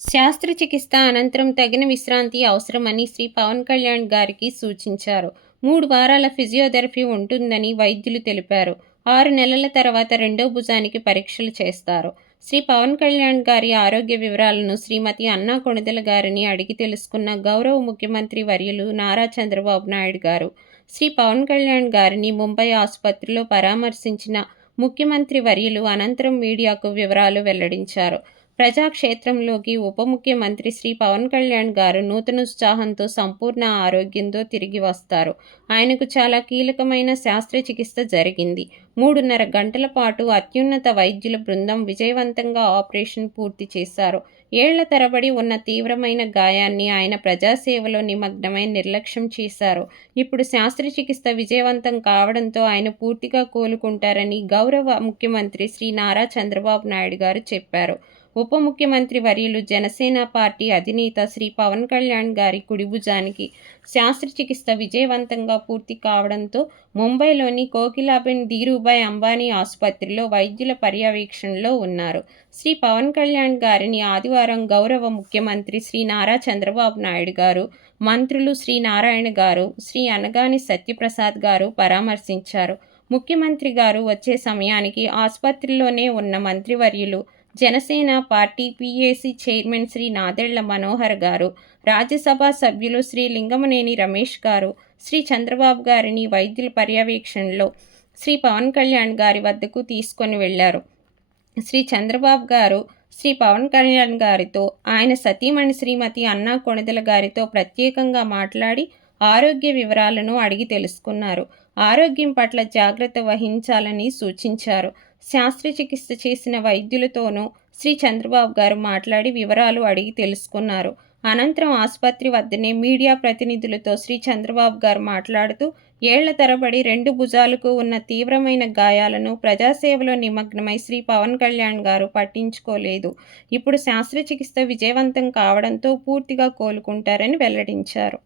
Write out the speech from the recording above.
శస్త్రచికిత్స అనంతరం తగిన విశ్రాంతి అవసరమని శ్రీ పవన్ కళ్యాణ్ గారికి సూచించారు. 3 వారాల ఫిజియోథెరపీ ఉంటుందని వైద్యులు తెలిపారు. 6 నెలల తర్వాత రెండో భుజానికి పరీక్షలు చేస్తారు. శ్రీ పవన్ కళ్యాణ్ గారి ఆరోగ్య వివరాలను శ్రీమతి అన్నా కొణిదెల గారిని అడిగి తెలుసుకున్న గౌరవ ముఖ్యమంత్రి వర్యులు నారా చంద్రబాబు నాయుడు గారు శ్రీ పవన్ కళ్యాణ్ గారిని ముంబై ఆసుపత్రిలో పరామర్శించిన ముఖ్యమంత్రి వర్యులు అనంతరం మీడియాకు వివరాలు వెల్లడించారు. ప్రజాక్షేత్రంలోకి ఉప ముఖ్యమంత్రి శ్రీ పవన్ కళ్యాణ్ గారు నూతనోత్సాహంతో సంపూర్ణ ఆరోగ్యంతో తిరిగి వస్తారు. ఆయనకు చాలా కీలకమైన శస్త్రచికిత్స జరిగింది. 3.5 గంటల పాటు అత్యున్నత వైద్యుల బృందం విజయవంతంగా ఆపరేషన్ పూర్తి చేశారు. ఏళ్ల తరబడి ఉన్న తీవ్రమైన గాయాన్ని ఆయన ప్రజాసేవలో నిమగ్నమై నిర్లక్ష్యం చేశారు. ఇప్పుడు శస్త్రచికిత్స విజయవంతం కావడంతో ఆయన పూర్తిగా కోలుకుంటారని గౌరవ ముఖ్యమంత్రి శ్రీ నారా చంద్రబాబు నాయుడు గారు చెప్పారు. ఉప ముఖ్యమంత్రి వర్యులు జనసేన పార్టీ అధినేత శ్రీ పవన్ కళ్యాణ్ గారి కుడి భుజానికి శస్త్రచికిత్స విజయవంతంగా పూర్తి కావడంతో ముంబైలోని కోకిలాబెన్ ధీరూభాయ్ అంబానీ ఆసుపత్రిలో వైద్యుల పర్యవేక్షణలో ఉన్నారు. శ్రీ పవన్ కళ్యాణ్ గారిని ఆదివారం గౌరవ ముఖ్యమంత్రి శ్రీ నారా చంద్రబాబు నాయుడు గారు, మంత్రులు శ్రీ నారాయణ గారు, శ్రీ అనగాని సత్యప్రసాద్ గారు పరామర్శించారు. ముఖ్యమంత్రి గారు వచ్చే సమయానికి ఆసుపత్రిలోనే ఉన్న మంత్రివర్యులు, Janasena party PAC chairman Shri Nadendla Manohar garu, Rajya Sabha సభ్యులు శ్రీ లింగమనేని రమేష్ గారు శ్రీ చంద్రబాబు గారిని వైద్యుల పర్యవేక్షణలో శ్రీ పవన్ కళ్యాణ్ గారి వద్దకు తీసుకొని వెళ్లారు. శ్రీ చంద్రబాబు గారు శ్రీ పవన్ కళ్యాణ్ గారితో, ఆయన సతీమణి శ్రీమతి అన్నా కొణిదెల గారితో ప్రత్యేకంగా మాట్లాడి ఆరోగ్య వివరాలను అడిగి తెలుసుకున్నారు. ఆరోగ్యం పట్ల జాగ్రత్త వహించాలని సూచించారు. శస్త్రచికిత్స చేసిన వైద్యులతోనూ శ్రీ చంద్రబాబు గారు మాట్లాడి వివరాలు అడిగి తెలుసుకున్నారు. అనంతరం ఆసుపత్రి వద్దనే మీడియా ప్రతినిధులతో శ్రీ చంద్రబాబు గారు మాట్లాడుతూ, ఏళ్ల తరబడి 2 భుజాలకు ఉన్న తీవ్రమైన గాయాలను ప్రజాసేవలో నిమగ్నమై శ్రీ పవన్ కళ్యాణ్ గారు పట్టించుకోలేదు. ఇప్పుడు శస్త్రచికిత్స విజయవంతం కావడంతో పూర్తిగా కోలుకుంటారని వెల్లడించారు.